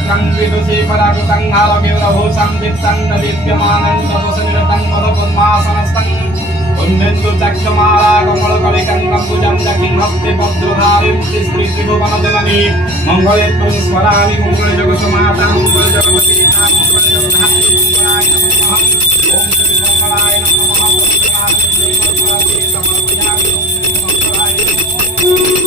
चक्रं विदुषे पराकृतं हालकेवलभूषं दित्तं दीप्यमानं तपसनिरतं पदपद्मासनस्थं उन्मेन्दु चक्रमाला कमलकलिकं कम्बुजं जटिं हस्ते वज्रधारिं श्रीत्रिभुवनजननी मङ्गले त्वं स्वराणि मङ्गलजगतमाता मङ्गलजगवती मङ्गलजगधात्री मङ्गलाय नमः ॐ श्री मङ्गलाय नमः समर्पयामि ॐ श्री मङ्गलाय नमः